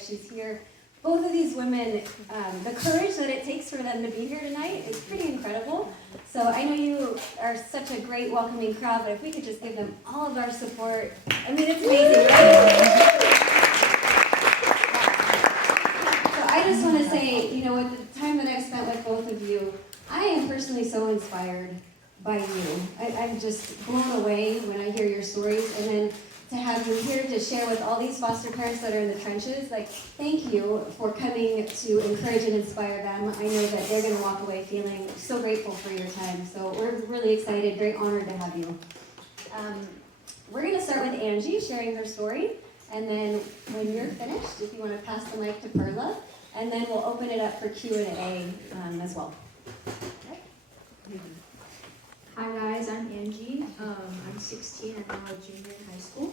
that she's here. Both of these women, the courage that it takes for them to be here tonight is pretty incredible. So I know you are such a great welcoming crowd, but if we could just give them all of our support. I mean, it's amazing, right? So I just want to say, you know, with the time that I've spent with both of you, I am personally so inspired by you. I'm just blown away when I hear your stories, and then to have you here to share with all these foster parents that are in the trenches, like, thank you for coming to encourage and inspire them. I know that they're going to walk away feeling so grateful for your time. So we're really excited, very honored to have you. We're going to start with Angie sharing her story, and then when you're finished, if you want to pass the mic to Perla, and then we'll open it up for Q&A as well. Okay. Hi guys, I'm Angie. I'm 16 and I'm now a junior in high school.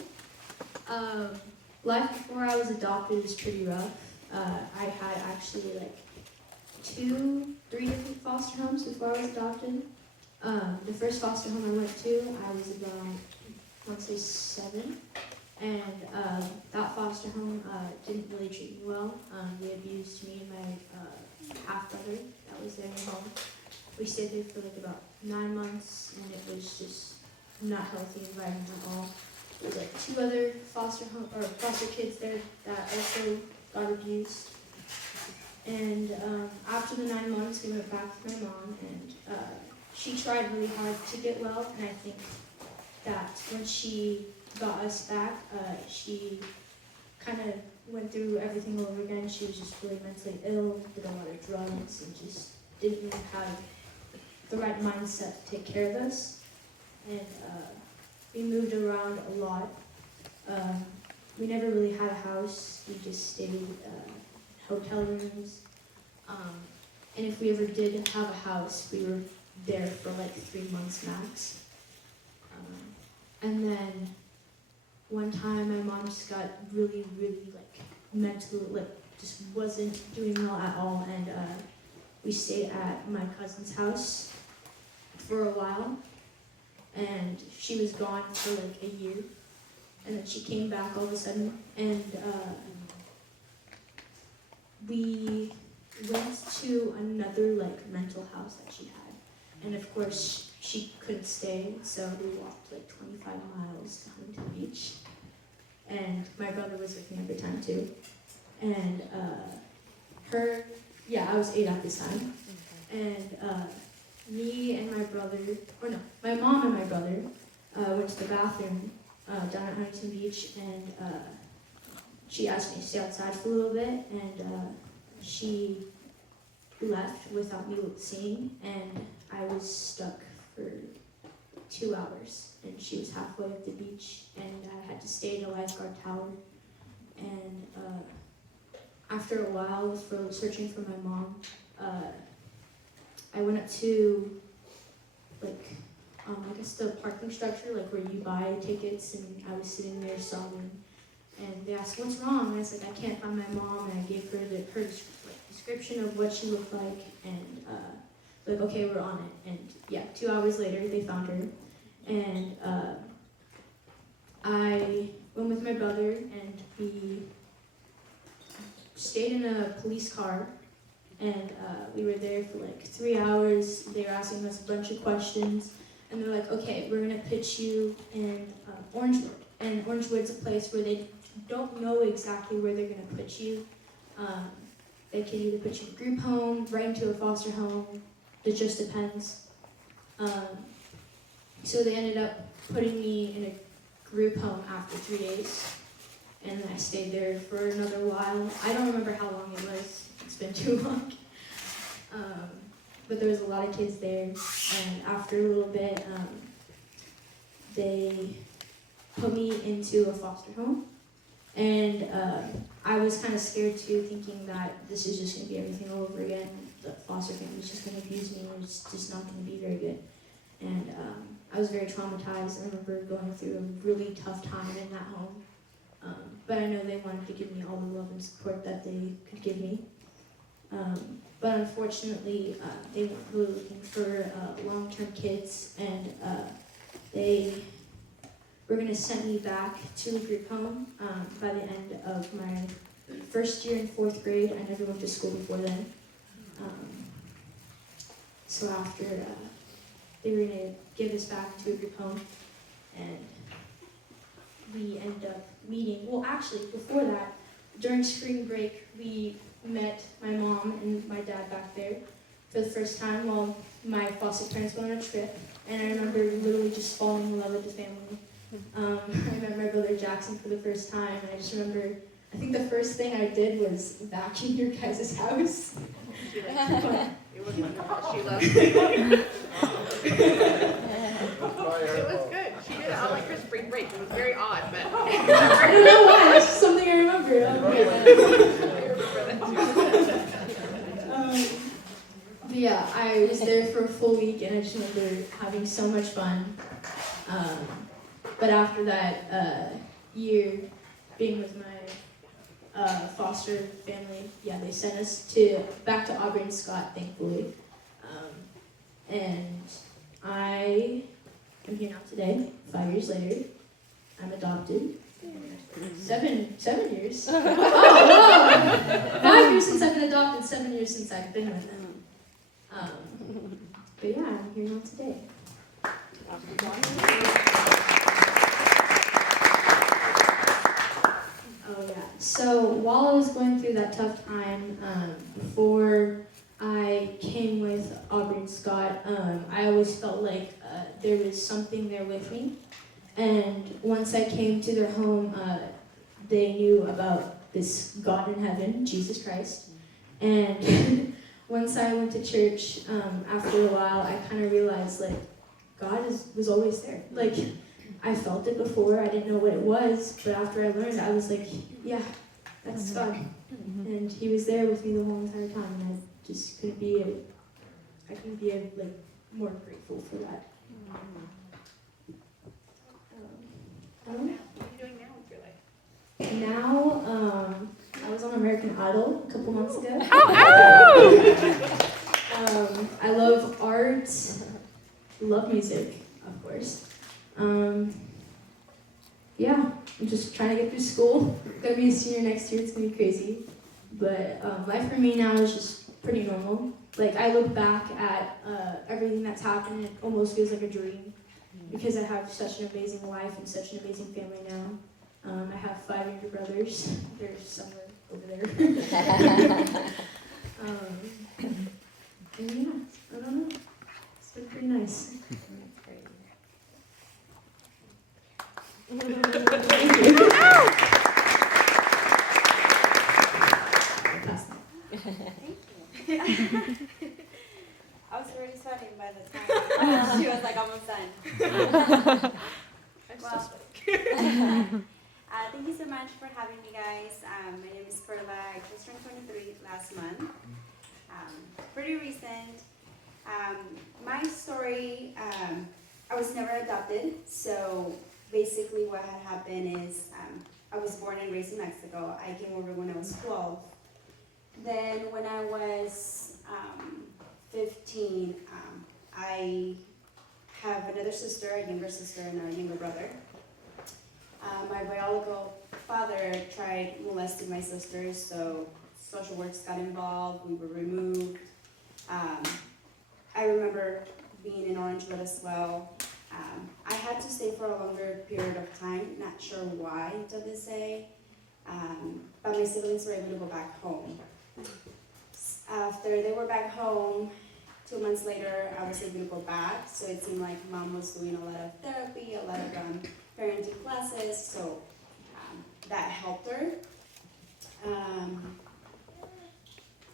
Life before I was adopted was pretty rough. I had actually like 3 different foster homes before I was adopted. The first foster home I went to, I was about, I want to say 7. And that foster home didn't really treat me well. They abused me and my half-brother that was there in the home. We stayed there for like about 9 months, and it was just not healthy environment at all. There was like 2 other foster kids there that also got abused. And after the 9 months, we went back with my mom, and she tried really hard to get well. And I think that when she got us back, she kind of went through everything over again. She was just really mentally ill, did a lot of drugs, and just didn't really have the right mindset to take care of us. And we moved around a lot. We never really had a house. We just stayed in hotel rooms. And if we ever did have a house, we were there for like 3 months max. And then one time my mom just got really, really like mentally, like just wasn't doing well at all. And we stayed at my cousin's house for a while, and she was gone for like a year, and then she came back all of a sudden, and we went to another like mental house that she had, and of course she couldn't stay, so we walked like 25 miles to Huntington Beach, and my brother was with me at the time too, and I was 8 at this time, and me and my brother, my mom and my brother went to the bathroom down at Huntington Beach, and she asked me to stay outside for a little bit, and she left without me seeing, and I was stuck for 2 hours, and she was halfway up the beach, and I had to stay in a lifeguard tower, and after a while, for searching for my mom, I went up to, like, I guess the parking structure, like where you buy tickets, and I was sitting there sobbing, and they asked, "What's wrong?" And I was like, "I can't find my mom," and I gave her her description of what she looked like, and like, "Okay, we're on it." And yeah, 2 hours later, they found her, and I went with my brother, and we stayed in a police car, and we were there for like 3 hours. They were asking us a bunch of questions, and they're like, "Okay, we're gonna put you in Orangewood." And Orangewood's a place where they don't know exactly where they're gonna put you. They can either put you in a group home, right into a foster home. It just depends. So they ended up putting me in a group home after 3 days, and then I stayed there for another while. I don't remember how long it was. It's been too long. But there was a lot of kids there, and after a little bit, they put me into a foster home, and I was kind of scared too, thinking that this is just going to be everything all over again. The foster family is just going to abuse me, and it's just not going to be very good. And I was very traumatized. I remember going through a really tough time in that home, but I know they wanted to give me all the love and support that they could give me. But unfortunately, they weren't really looking for long-term kids, and they were going to send me back to a group home by the end of my first year in 4th grade. I never went to school before then. So after they were gonna give us back to a group home, and we ended up meeting. Well, actually, before that, during spring break, we met my mom and my dad back there for the first time while my foster parents went on a trip. And I remember literally just falling in love with the family. I met my brother Jackson for the first time, and I just remember, I think the first thing I did was vacuum your guys' house. It was wonderful. She loved it. It was good. She did it on like her spring break. It was very odd, but I don't know why, that's just something I remember. But yeah, I was there for a full week, and I just remember having so much fun. But after that year, being with my foster family, yeah, they sent us back to Aubrey and Scott, thankfully. And I am here now today, 5 years later. I'm adopted. 7 years. Oh, wow. 5 years since I've been adopted, 7 years since I've been with them. But yeah, I'm here now today. Oh yeah. So while I was going through that tough time, before I came with Aubrey and Scott, I always felt like there was something there with me. And once I came to their home, they knew about this God in heaven, Jesus Christ. And once I went to church, after a while, I kind of realized, like, God was always there. Like, I felt it before, I didn't know what it was, but after I learned, I was like, yeah, that's God. And he was there with me the whole entire time, and I just couldn't be more grateful for that. what are you doing now with your life? Now, I was on American Idol a couple months ago. I love art, love music, of course. Yeah, I'm just trying to get through school. I'm gonna be a senior next year, it's gonna be crazy. But life for me now is just pretty normal. Like, I look back at everything that's happened, and it almost feels like a dream because I have such an amazing life and such an amazing family now. I have 5 younger brothers. They're somewhere over there. And yeah, I don't know. It's been pretty nice. Thank you. I was already sweating by the time she was like almost done. Well, thank you so much for having me, guys. My name is Perla. I just turned 23 last month. Pretty recent. My story, I was never adopted. So basically what had happened is I was born and raised in Mexico. I came over when I was 12. Then when I was 15, I have another sister, a younger sister, and a younger brother. My biological father tried molesting my sisters, so social works got involved, we were removed. I remember being in Orangewood as well. I had to stay for a longer period of time, not sure why to this day, but my siblings were able to go back home. After they were back home, 2 months later, I was able to go back, so it seemed like Mom was doing a lot of therapy, a lot of parenting classes, so that helped her.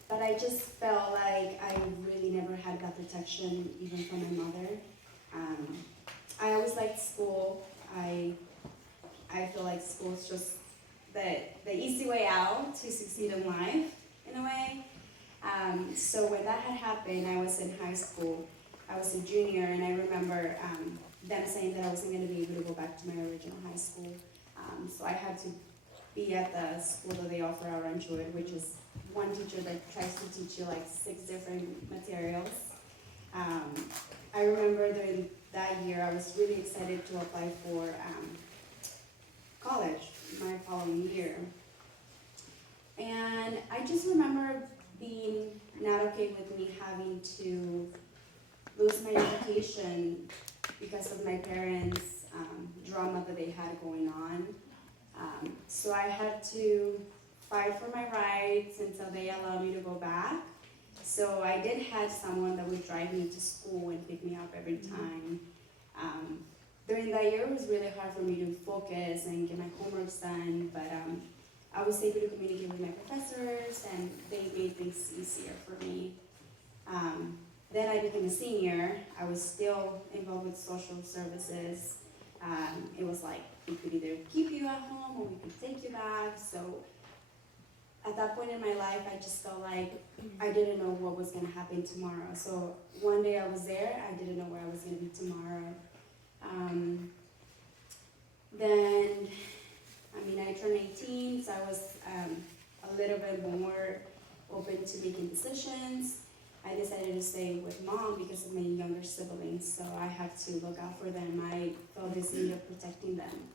But I just felt like I really never had that protection, even from my mother. I always liked school. I feel like school is just the easy way out to succeed in life, in a way. So when that had happened, I was in high school. I was a junior, and I remember them saying that I wasn't going to be able to go back to my original high school. So I had to be at the school that they offer at Orangewood, which is one teacher that tries to teach you like 6 different materials. I remember during that year, I was really excited to apply for college my following year. And I just remember being not okay with me having to lose my education because of my parents' drama that they had going on. So I had to fight for my rights until they allowed me to go back. So I did have someone that would drive me to school and pick me up every time. During that year, it was really hard for me to focus and get my homework done, but I was able to communicate with my professors, and they made things easier for me. Then I became a senior. I was still involved with social services. It was like we could either keep you at home or we could take you back. So at that point in my life, I just felt like I didn't know what was going to happen tomorrow. So one day I was there, I didn't know where I was going to be tomorrow. Then, I turned 18, so I was a little bit more open to making decisions. I decided to stay with mom because of my younger siblings, so I had to look out for them. I felt this need of protecting them.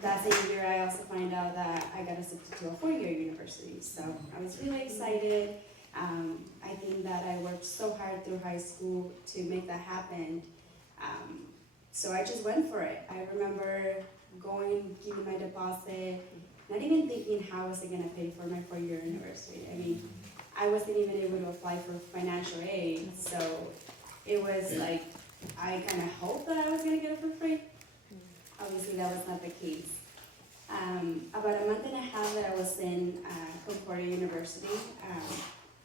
That same year, I also find out that I got accepted to a 4-year university, so I was really excited. I think that I worked so hard through high school to make that happen. So I just went for it. I remember going, giving my deposit, not even thinking how was I gonna pay for my 4-year university. I wasn't even able to apply for financial aid, so it was like, I kind of hoped that I was gonna get it for free. Obviously, that was not the case. About a month and a half that I was in Concordia University,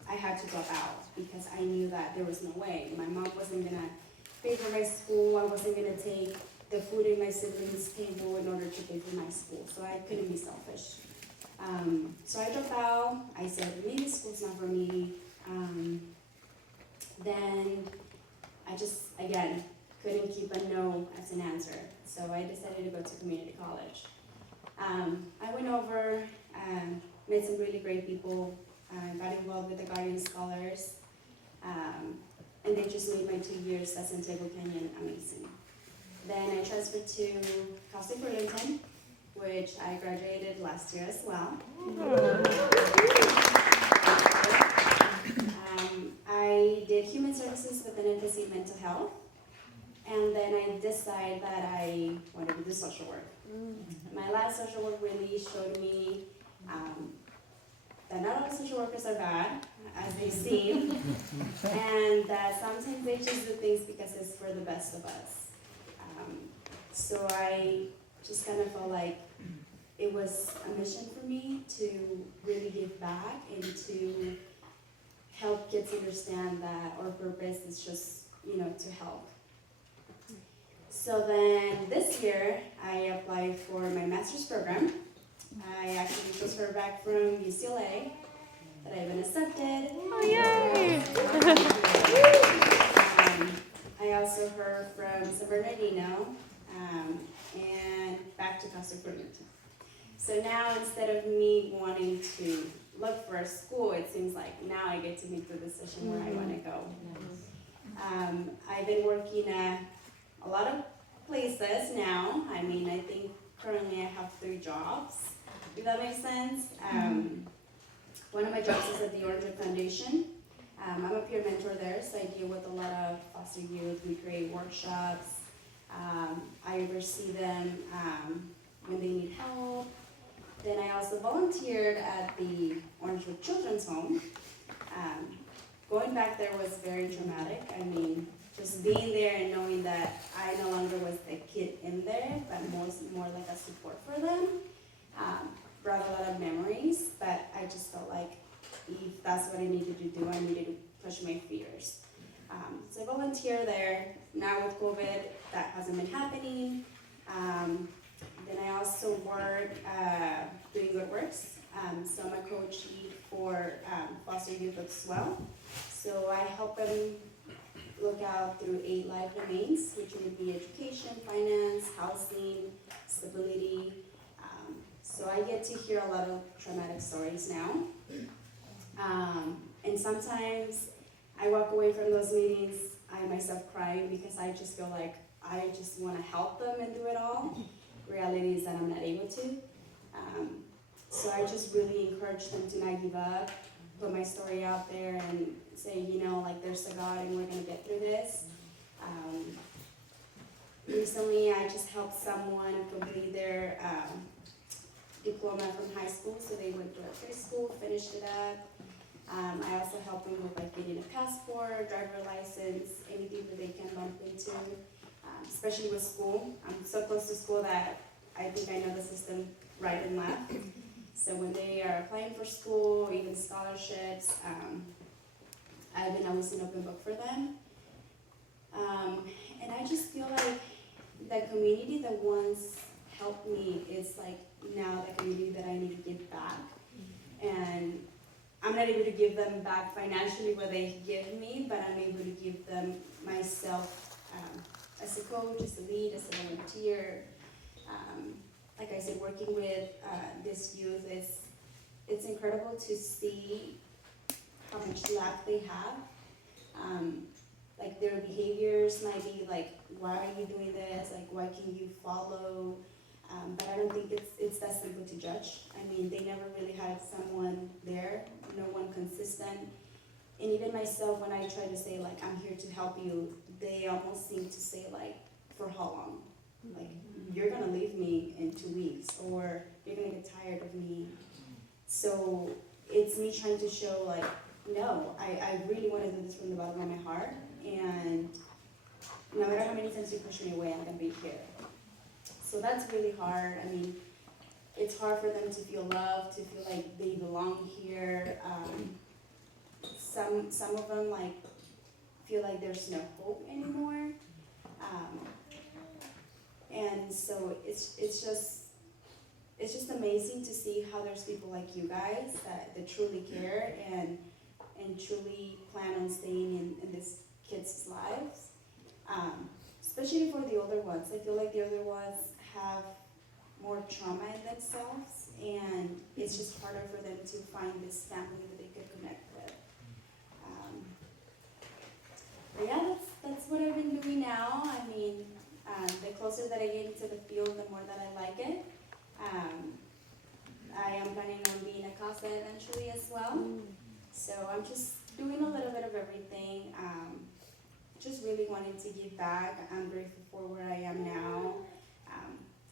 I had to drop out because I knew that there was no way. My mom wasn't gonna pay for my school. I wasn't gonna take the food in my siblings' table in order to pay for my school, so I couldn't be selfish. So I dropped out. I said, maybe school's not for me. Then I just, again, couldn't keep a no as an answer. So I decided to go to community college. I went over, met some really great people, got involved with the Guardian Scholars, and they just made my 2 years at Santiago Canyon amazing. Then I transferred to Cal State Burlington, which I graduated last year as well. I did human services with an emphasis in mental health, and then I decided that I wanted to do social work. My last social work really showed me that not all social workers are bad, as they seem, and that sometimes they just do things because it's for the best of us. So I just kind of felt like it was a mission for me to really give back and to help kids understand that our purpose is just, to help. So then this year, I applied for my master's program. I actually just heard back from UCLA that I've been accepted. Oh, yay! I also heard from San Bernardino and back to Cal State Burlington. So now instead of me wanting to look for a school, it seems like now I get to make the decision where I want to go. I've been working at a lot of places now. I think currently I have 3 jobs, if that makes sense. One of my jobs is at the Orange Foundation. I'm a peer mentor there, so I deal with a lot of foster youth. We create workshops. I oversee them when they need help. Then I also volunteered at the Orangewood Children's Home. Going back there was very traumatic. Just being there and knowing that I no longer was the kid in there, but more like a support for them, brought a lot of memories. But I just felt like if that's what I needed to do, I needed to push my fears. So I volunteer there. Now with COVID, that hasn't been happening. Then I also work doing Good Works. So I'm a coach lead for foster youth as well. So I help them look out through 8 life domains, which would be education, finance, housing, stability. So I get to hear a lot of traumatic stories now. And sometimes I walk away from those meetings, I myself crying because I just feel like I just want to help them and do it all. Reality is that I'm not able to. So I just really encourage them to not give up, put my story out there and say, you know, like there's a God and we're gonna get through this. Recently I just helped someone complete their diploma from high school, so they went to a trade school, finished it up. I also help them with like getting a passport, driver license, anything that they can bump into, especially with school. I'm so close to school that I think I know the system right and left. So when they are applying for school, even scholarships, I've been always an open book for them. And I just feel like the community that once helped me is like now the community that I need to give back. And I'm not able to give them back financially what they give me, but I'm able to give them myself as a coach, as a lead, as a volunteer. Like I said, working with this youth, it's incredible to see how much lack they have. Like their behaviors might be like, why are you doing this? Like, why can you follow? But I don't think it's that simple to judge. I mean, they never really had someone there, no one consistent. And even myself, when I try to say like, I'm here to help you, they almost seem to say like, for how long? Like, you're gonna leave me in 2 weeks, or you're gonna get tired of me. So it's me trying to show like, no, I really wanna do this from the bottom of my heart, and no matter how many times you push me away, I'm gonna be here. So that's really hard. I mean, it's hard for them to feel loved, to feel like they belong here. Some of them like feel like there's no hope anymore. And so it's just amazing to see how there's people like you guys that truly care and truly plan on staying in these kids' lives. Especially for the older ones. I feel like the older ones have more trauma in themselves, and it's just harder for them to find this family that they could connect with. But yeah, that's what I've been doing now. I mean, the closer that I get into the field, the more that I like it. I am planning on being a CASA eventually as well. So I'm just doing a little bit of everything. Just really wanting to give back. I'm grateful for where I am now.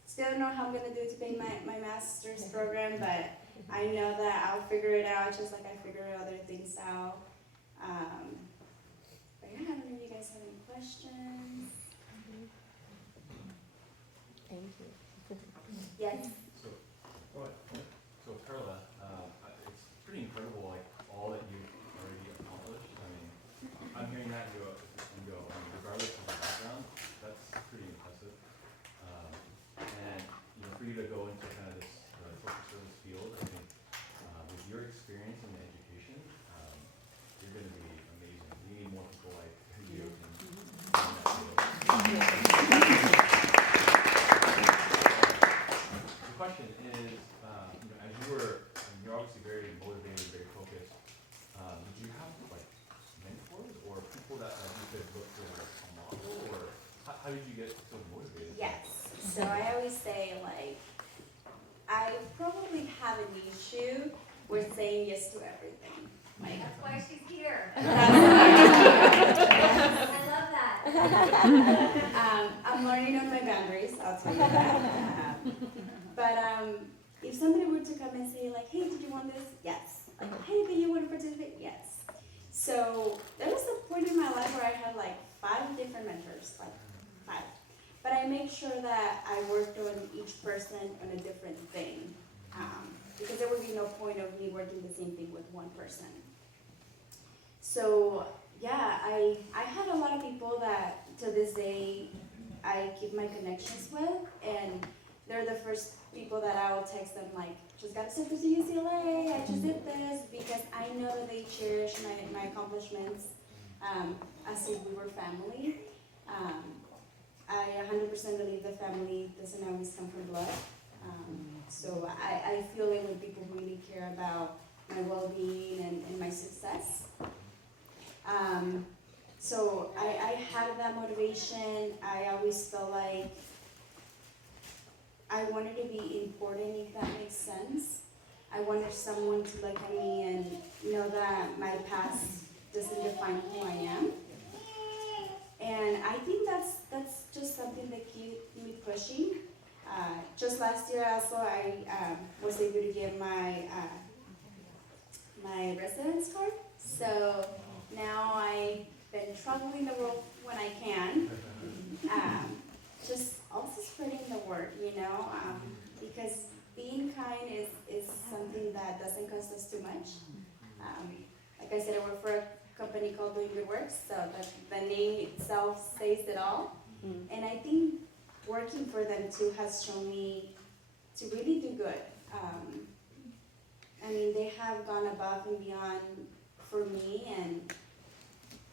Still don't know how I'm gonna do to pay my master's program, but I know that I'll figure it out just like I figure other things out. But yeah, I don't know if you guys have any questions. Thank you. Yes. So Perla, it's pretty incredible, like all that you've already accomplished. I mean, I'm hearing that and go, regardless of the background, that's pretty impressive. And you know, for you to go into kind of this social service field, I think with your experience in education, you're going to be amazing. We need more people like you in that field. The question is, you know, as you're obviously very motivated, very focused. Did you have like mentors or people that you could look to as a model, or how did you get so motivated? Yes. So I always say like, I probably have an issue with saying yes to everything. Like, That's why she's here. I love that. I'm learning on my boundaries, I'll tell you that. But if somebody were to come and say like, hey, did you want this? Yes. Like, hey, do you want to participate? Yes. So there was a point in my life where I had like 5 different mentors, like 5. But I make sure that I worked on each person on a different thing, because there would be no point of me working the same thing with one person. So yeah, I had a lot of people that to this day I keep my connections with, and they're the first people that I will text them like, just got accepted to UCLA, I just did this, because I know that they cherish my accomplishments as if we were family. I 100% believe that family doesn't always come from blood. So I feel like when people really care about my well-being and my success. So I had that motivation. I always felt like I wanted to be important, if that makes sense. I wanted someone to look at me and know that my past doesn't define who I am. And I think that's just something that keeps me pushing. Just last year also, I was able to get my my residence card. So now I've been traveling the world when I can. Just also spreading the word, because being kind is something that doesn't cost us too much. Like I said, I work for a company called Doing Good Works, so the name itself says it all. And I think working for them too has shown me to really do good. I mean, they have gone above and beyond for me, and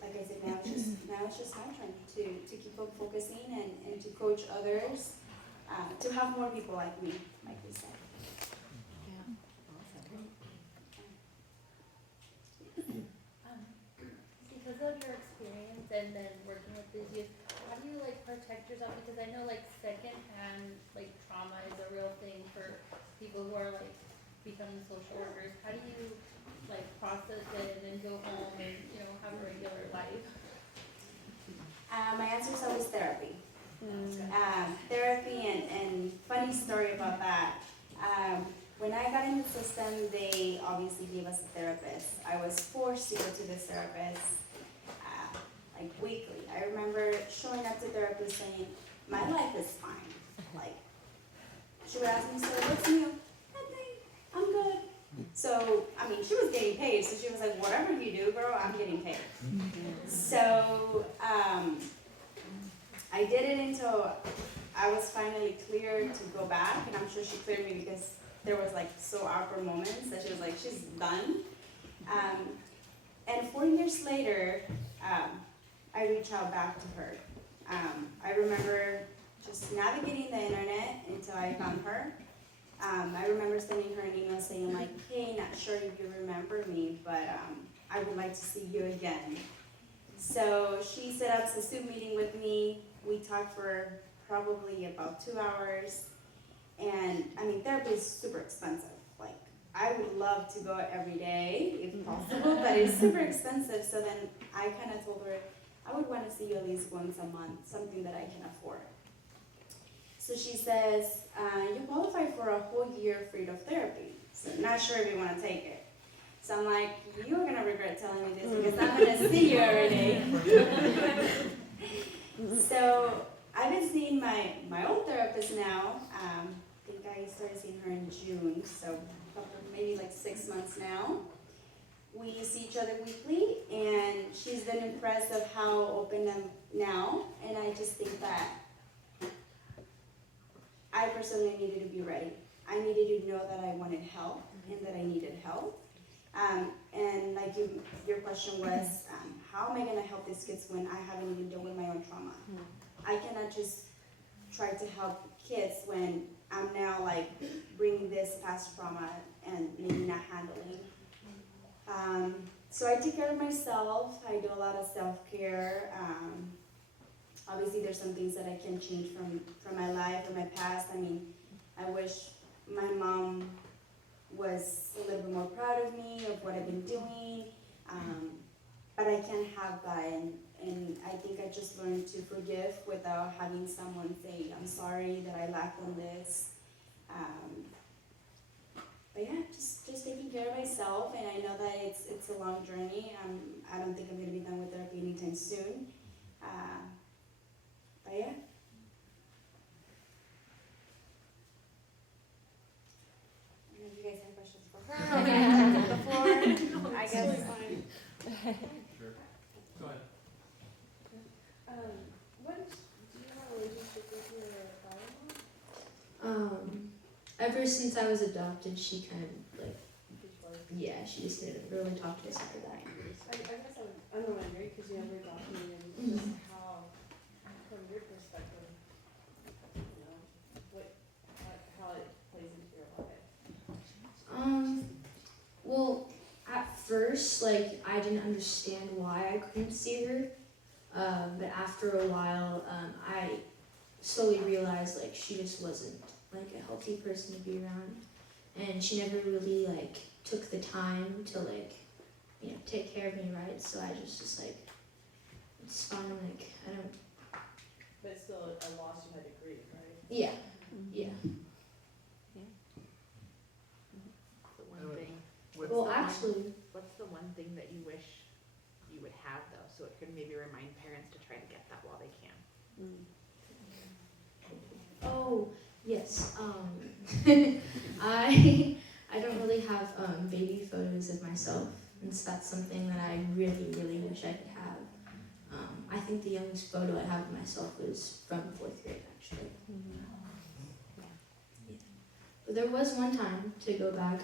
like I said, now it's just my turn to keep on focusing and to coach others, to have more people like me, like we said. Because of your experience and then working with these youth, how do you protect yourself? Because I know secondhand trauma is a real thing for people who are becoming social workers. How do you process it and then go home and have a regular life? My answer is always therapy. Therapy and funny story about that. When I got in the system, they obviously gave us a therapist. I was forced to go to this therapist weekly. I remember showing up to therapy saying, my life is fine. She would ask me, so what's new? Nothing, I'm good. So, I mean, she was getting paid, so she was like, whatever you do, girl, I'm getting paid. So, I did it until I was finally cleared to go back, and I'm sure she cleared me because there was so awkward moments that she was like, she's done. And 4 years later, I reached out back to her. I remember just navigating the internet until I found her. I remember sending her an email saying hey, not sure if you remember me, but I would like to see you again. So she set up a Zoom meeting with me. We talked for probably about 2 hours. And I mean, therapy is super expensive. I would love to go every day if possible, but it's super expensive. So then I kind of told her, I would want to see you at least once a month, something that I can afford. So she says, you qualify for a whole year free of therapy. So not sure if you want to take it. So I'm like, you're going to regret telling me this because I'm going to see you every day. So I've been seeing my old therapist now. I think I started seeing her in June, so maybe 6 months now. We see each other weekly, and she's been impressed of how open I'm now, and I just think that I personally needed to be ready. I needed to know that I wanted help and that I needed help. And your question was, how am I going to help these kids when I haven't even dealt with my own trauma? I cannot just try to help kids when I'm now bringing this past trauma and maybe not handling. So I take care of myself. I do a lot of self-care. Obviously there's some things that I can change from my life or my past. I mean, I wish my mom was a little bit more proud of me, of what I've been doing. But I can't have that, and I think I just learned to forgive without having someone say, I'm sorry that I lacked on this. But yeah, just taking care of myself, and I know that it's a long journey. I don't think I'm going to be done with therapy anytime soon. But yeah. I don't know if you guys have questions for her. Okay, the floor. I guess. Sure. Go ahead. Do you have a relationship with your father-in-law? Ever since I was adopted, she kind of she just didn't really talk to us after that. I guess I'm wondering because you never adopted me, and just how, from your perspective, how it plays into your life. Well, at first, I didn't understand why I couldn't see her. But after a while, I slowly realized, she just wasn't, a healthy person to be around. and she never really like took the time to like, you know, take care of me, right? So I just like, it's fine, like I don't. But it's still a loss you had to grieve, right? Yeah, yeah. The one thing, What's Well, the actually, what's the one thing that you wish you would have though, so it could maybe remind parents to try to get that while they can? oh yes. I don't really have baby photos of myself, and so that's something that I really wish I could have. I think the youngest photo I have of myself was from 4th grade, actually. But there was one time, to go back,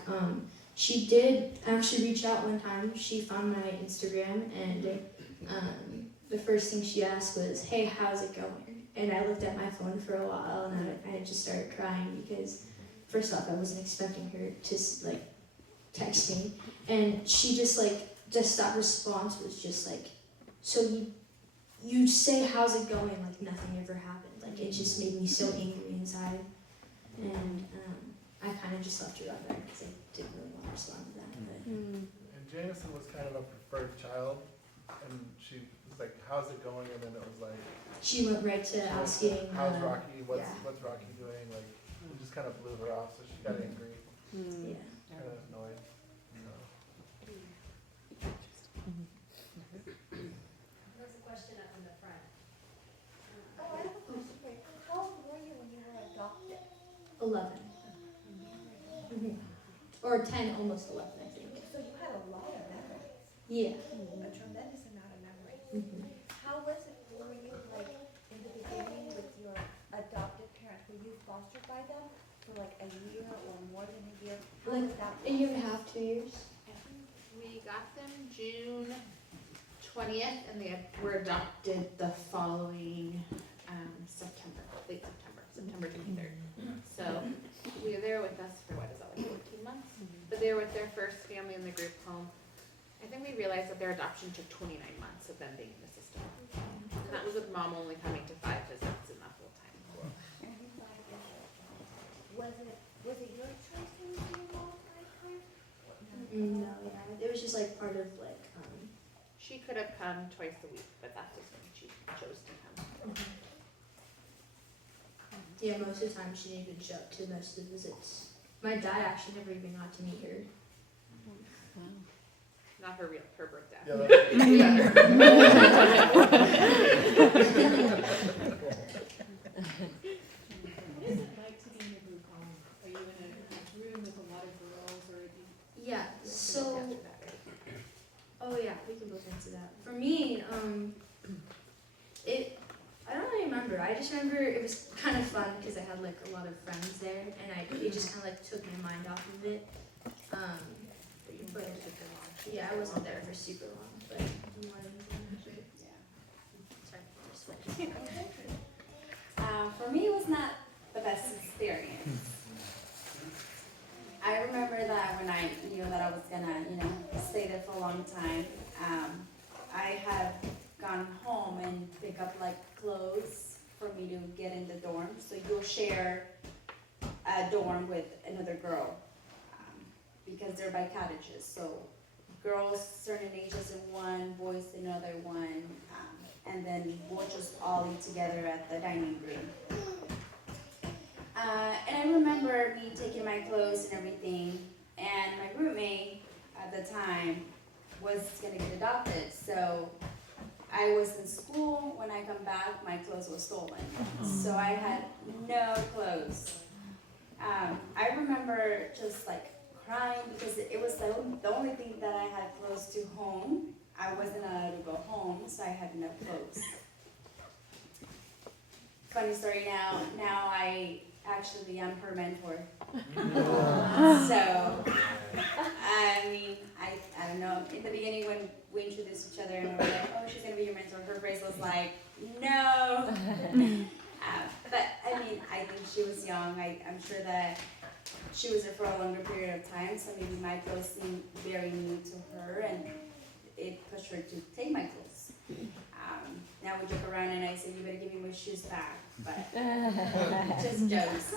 she did actually reach out one time. She found my Instagram, and the first thing she asked was, "Hey, how's it going?" And I looked at my phone for a while, and I just started crying because, first off, I wasn't expecting her to like text me, and she just that response was just like, "So you say how's it going like nothing ever happened." Like it just made me so angry inside, and I kind of just left her on there because I didn't really want to respond to that. But And Jameson was kind of a preferred child, and she was like, "How's it going?" And then it was like, she went right to asking, "How's Rocky? What's yeah. what's Rocky doing?" Like, it just kind of blew her off, so she got angry, Yeah. kind of annoyed. So. There's a question up in the front. Oh, I have a question for you. How old were you when you were adopted? 11. Or 10, almost 11, I think. So you had a lot of memories, Yeah. a tremendous amount of memories. Mm-hmm. How was it for you, like, in the beginning with your adopted parents? Were you fostered by them for like a year or more than a year? How Like was that? a year and a half, 2 years. I think we got them June 20th, and they were adopted the following September, late September 23rd. So we were there with us for what is that, like 14 months? But they were with their first family in the group home. I think we realized that their adoption took 29 months of them being in the system, and that was with mom only coming to 5 visits in that whole time. Was it your choice to use your mom lifetime? No, yeah. It was just like part of like, She could have come twice a week, but that's just when she chose to come. yeah, most of the time she didn't even show up to most of the visits. My dad actually never even got to meet her. Not her birth dad. Yeah, What is it like to be in a group home? Are you in a room with a lot of girls, or do you? Yeah, so, oh yeah, we can both answer that. For me, I don't really remember. I just remember it was kind of fun because I had like a lot of friends there, and it just kind of like took my mind off of it. But yeah, I wasn't there for super long, but more than sorry, just switch. For me, it was not the best experience. I remember that when I knew that I was gonna, stay there for a long time, I had gone home and pick up like clothes for me to get in the dorm. So you'll share a dorm with another girl because they're by cottages. So girls certain ages in one, boys another one, and then we'll just all eat together at the dining room. And I remember me taking my clothes and everything, and my roommate at the time was gonna get adopted. So I was in school. When I come back, my clothes were stolen. So I had no clothes. I remember just like crying because it was the only thing that I had close to home. I wasn't allowed to go home, so I had no clothes. Funny story now I actually am her mentor. So, I mean, I don't know. In the beginning when we introduced each other and we were like, oh, she's gonna be your mentor, her face was like, no. But I mean, I think she was young. I'm sure that she was there for a longer period of time, so maybe my clothes seemed very new to her, and it pushed her to take my clothes. Now we joke around and I say, you better give me my shoes back, but just jokes.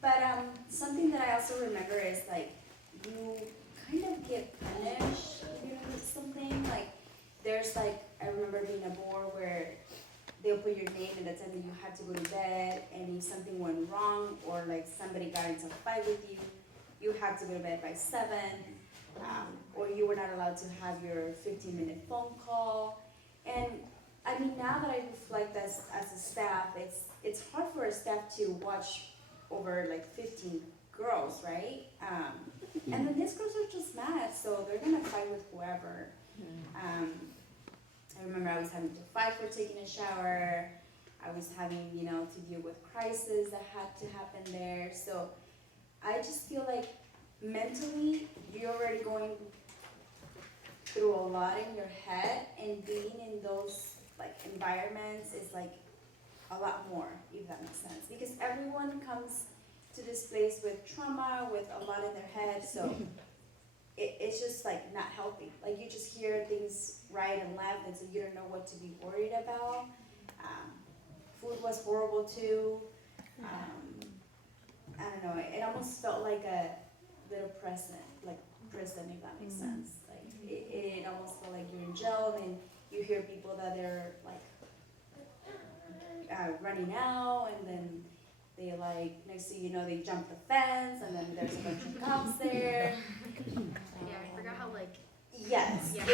But something that I also remember is like you kind of get punished if you do something. Like there's like I remember being a board where they'll put your name and the time that you had to go to bed, and if something went wrong or like somebody got into a fight with you, you had to go to bed by 7, or you were not allowed to have your 15-minute phone call. And I mean, now that I reflect as a staff, it's hard for a staff to watch over like 15 girls, right? And then these girls are just mad, so they're gonna fight with whoever. I remember I was having to fight for taking a shower. I was having, to deal with crises that had to happen there. So I just feel like mentally you're already going through a lot in your head, and being in those like environments is like a lot more, if that makes sense. Because everyone comes to this place with trauma, with a lot in their head, so it's just like not healthy. Like you just hear things right and left, and so you don't know what to be worried about. Food was horrible too. I don't know, it almost felt like a little prison, if that makes sense. Like it almost felt like you're in jail, and you hear people that they're like running out, and then they like, next thing you know, they jump the fence, and then there's a bunch of cops there. Yeah, I forgot how like. Yes, Yeah.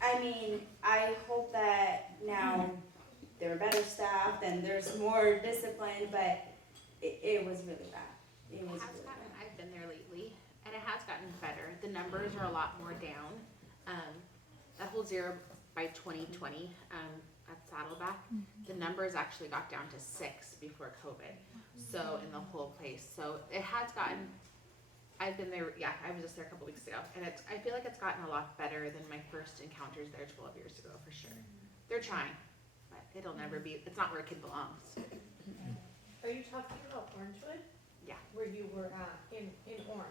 I mean, I hope that now they're better staffed and there's more discipline, but it was really bad. It was really bad. I've been there lately, and it has gotten better. The numbers are a lot more down. That whole 0 by 2020 at Saddleback, the numbers actually got down to 6 before COVID. So in the whole place, so it has gotten. I've been there. Yeah, I was just there a couple weeks ago, and I feel like it's gotten a lot better than my first encounters there 12 years ago for sure. They're trying, but it'll never be. It's not where a kid belongs. Are you talking about Orangewood? Yeah. Where you were at, in Orange?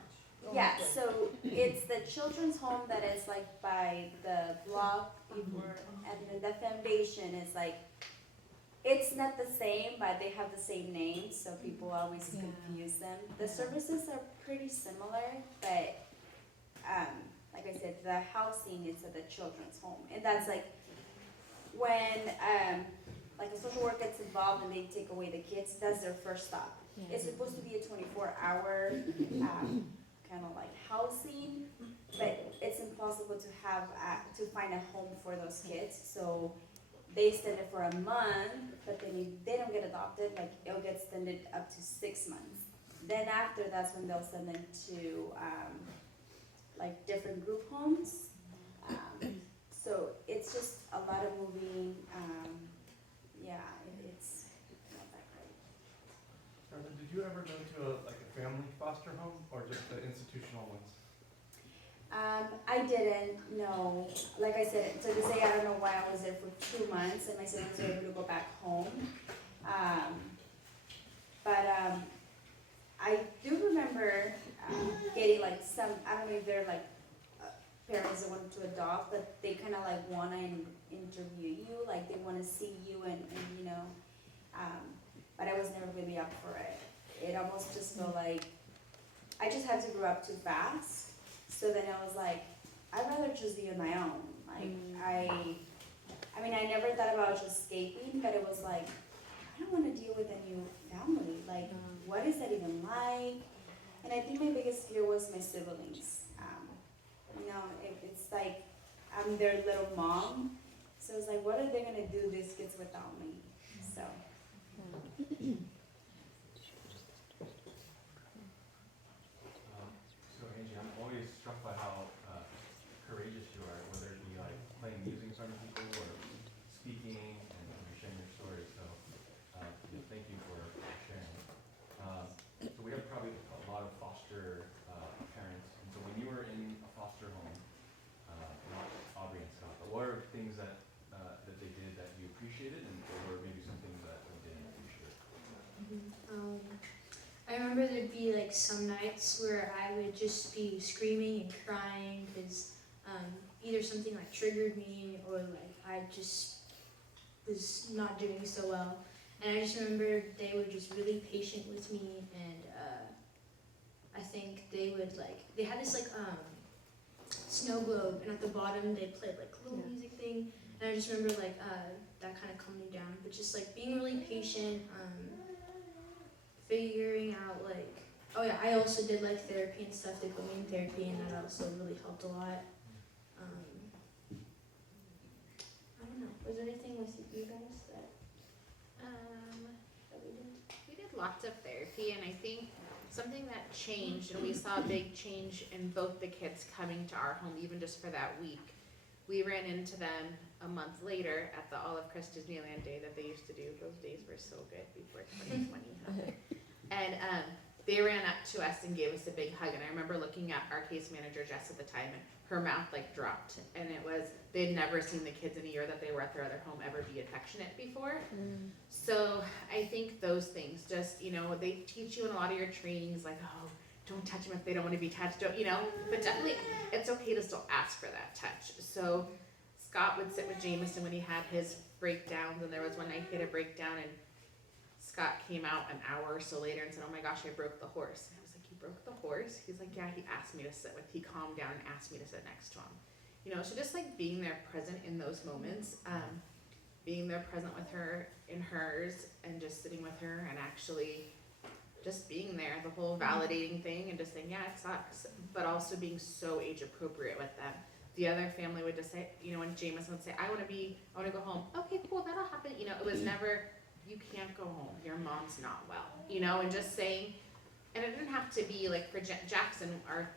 Yeah, Orangewood. so it's the children's home that is like by the block, and then the foundation is like, it's not the same, but they have the same name, so people always confuse them. The services are pretty similar, but like I said, the housing is at the children's home, and that's like when like a social worker gets involved and they take away the kids, that's their first stop. It's supposed to be a 24-hour kind of like housing, but it's impossible to have to find a home for those kids. So they extend it for a month, but then if they don't get adopted, like it'll get extended up to 6 months. Then after, that's when they'll send them to like different group homes. So it's just a lot of moving. It's not that great. Martha, did you ever go to a family foster home or just the institutional ones? I didn't know. Like I said, to this day, I don't know why I was there for 2 months, and my siblings were able to go back home. But I do remember getting like some, I don't know if they're like parents that wanted to adopt, but they kind of like want to interview you, like they want to see you and but I was never really up for it. It almost just felt like I just had to grow up too fast. So then I was like, I'd rather just be on my own. Like I mean, I never thought about just escaping, but it was like, I don't want to deal with a new family. Like, what is that even like? And I think my biggest fear was my siblings. It's like I'm their little mom. So it's like, what are they gonna do, these kids, without me? So. So Angie, I'm always struck by how courageous you are, whether it be like playing music in front of people or speaking and sharing your story. So thank you for sharing. So we have probably a lot of foster parents. And so when you were in a foster home, not Aubrey and Scott, but what are things that they did that you appreciated, and or maybe some things that you didn't appreciate? I remember there'd be like some nights where I would just be screaming and crying because either something like triggered me or like I just was not doing so well. And I just remember they were just really patient with me, and I think they would they had this snow globe, and at the bottom they played like a little music thing, and I just remember that kind of calmed me down. But just being really patient, figuring out oh yeah, I also did therapy and stuff. They put me in therapy, and that also really helped a lot. I don't know. Was there anything with you guys that we did? We did lots of therapy, and I think something that changed, and we saw a big change in both the kids coming to our home, even just for that week. We ran into them a month later at the Olive Crest Disneyland Day that they used to do. Those days were so good before 2020. And they ran up to us and gave us a big hug. And I remember looking at our case manager, Jess, at the time, and her mouth dropped. And it was, they'd never seen the kids in a year that they were at their other home ever be affectionate before. So I think those things just, they teach you in a lot of your trainings, don't touch them if they don't want to be touched, but definitely it's okay to still ask for that touch. So Scott would sit with Jameson when he had his breakdowns, and there was one night he had a breakdown, and Scott came out an hour or so later and said, "Oh my gosh, I broke the horse." And I was like, "You broke the horse?" He's like, "Yeah, he asked me to sit with, he calmed down and asked me to sit next to him." So just being there present in those moments, being there present with her in hers, and just sitting with her and actually just being there, the whole validating thing, and just saying, yeah, it sucks, but also being so age appropriate with them. The other family would just say, when Jameson would say, I want to go home. Okay, cool, that'll happen. It was never, you can't go home, your mom's not well, and just saying, and it didn't have to be for Jackson, our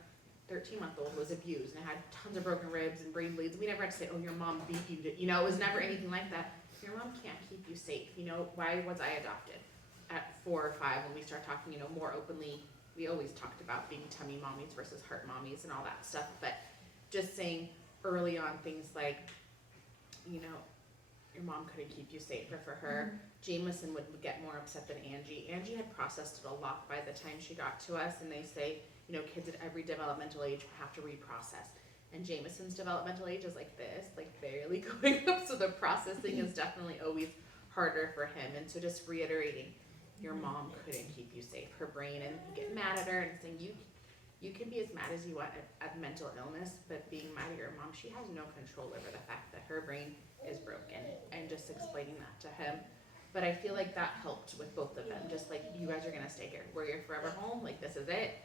13-month-old was abused and had tons of broken ribs and brain bleeds. We never had to say, oh, your mom beat you, it was never anything like that. Your mom can't keep you safe, why was I adopted? At 4 or 5, when we start talking, more openly, we always talked about being tummy mommies versus heart mommies and all that stuff, but just saying early on things like, your mom couldn't keep you safe, or for her, Jameson would get more upset than Angie. Angie had processed it a lot by the time she got to us, and they say, kids at every developmental age have to reprocess. And Jameson's developmental age is like this, barely going up, so the processing is definitely always harder for him. And so just reiterating, your mom couldn't keep you safe. Her brain, and you get mad at her and saying, you can be as mad as you want at mental illness, but being mad at your mom, she has no control over the fact that her brain is broken, and just explaining that to him. But I feel like that helped with both of them. Just you guys are gonna stay here. We're your forever home. This is it.